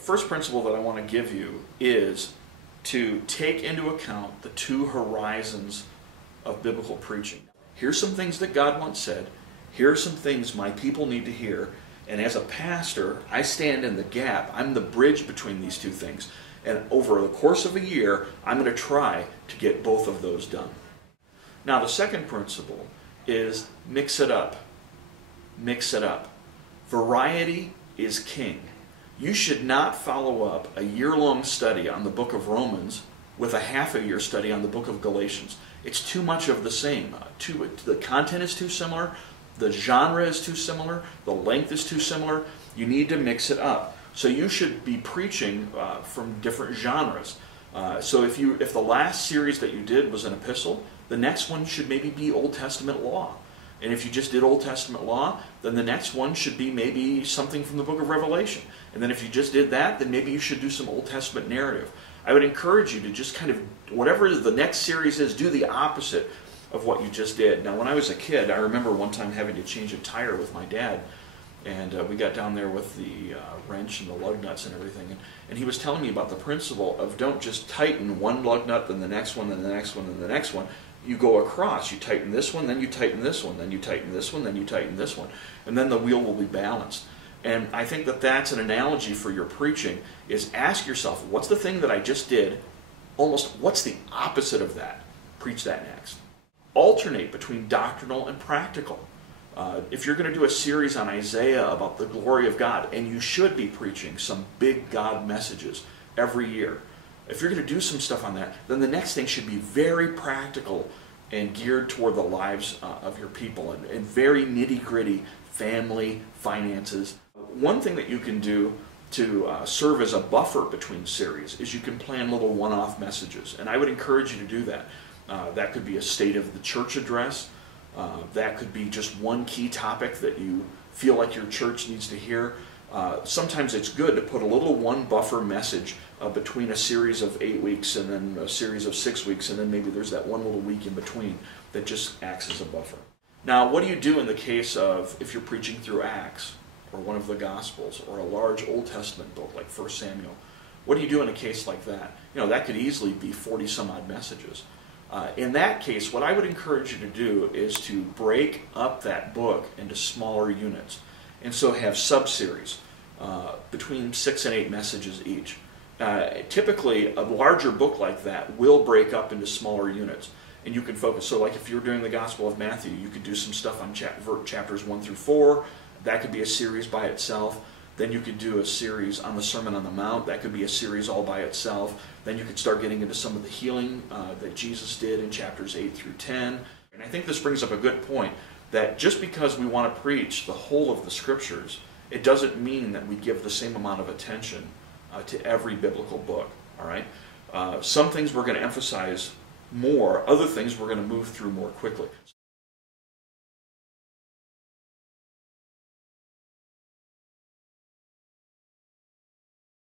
The first principle that I want to give you is to take into account the two horizons of biblical preaching. Here's some things that God once said. Here are some things my people need to hear. And as a pastor, I stand in the gap. I'm the bridge between these two things. And over the course of a year, I'm going to try to get both of those done. Now, the second principle is mix it up. Mix it up. Variety is king. You should not follow up a year-long study on the book of Romans with a half-a-year study on the book of Galatians. It's too much of the same. The content is too similar, the genre is too similar, the length is too similar. You need to mix it up. So you should be preaching from different genres. So if the last series that you did was an epistle, the next one should maybe be Old Testament law. And if you just did Old Testament law, then the next one should be maybe something from the book of Revelation. And then if you just did that, then maybe you should do some Old Testament narrative. I would encourage you to just kind of, whatever the next series is, do the opposite of what you just did. Now, when I was a kid, I remember one time having to change a tire with my dad. And we got down there with the wrench and the lug nuts and everything. And he was telling me about the principle of don't just tighten one lug nut, then the next one, then the next one, then the next one. You go across. You tighten this one, then you tighten this one, then you tighten this one, then you tighten this one. And then the wheel will be balanced. And I think that that's an analogy for your preaching, is ask yourself, what's the thing that I just did? Almost, what's the opposite of that? Preach that next. Alternate between doctrinal and practical. If you're going to do a series on Isaiah about the glory of God, and you should be preaching some big God messages every year, if you're going to do some stuff on that, then the next thing should be very practical and geared toward the lives of your people, and very nitty-gritty family, finances. One thing that you can do to serve as a buffer between series is you can plan little one-off messages, and I would encourage you to do that. That could be a state of the church address. That could be just one key topic that you feel like your church needs to hear. Sometimes it's good to put a little one buffer message between a series of 8 weeks and then a series of 6 weeks, and then maybe there's that one little week in between that just acts as a buffer. Now, what do you do in the case of if you're preaching through Acts or one of the Gospels or a large Old Testament book like 1 Samuel? What do you do in a case like that? You know, that could easily be 40 some odd messages. In that case, what I would encourage you to do is to break up that book into smaller units. And so have sub-series between 6 and 8 messages each. Typically, a larger book like that will break up into smaller units. And you can focus. So like if you're doing the Gospel of Matthew, you could do some stuff on chapters 1 through 4. That could be a series by itself. Then you could do a series on the Sermon on the Mount. That could be a series all by itself. Then you could start getting into some of the healing that Jesus did in chapters 8 through 10. And I think this brings up a good point, that just because we want to preach the whole of the Scriptures, it doesn't mean that we give the same amount of attention to every biblical book. All right? Some things we're going to emphasize more, other things we're going to move through more quickly.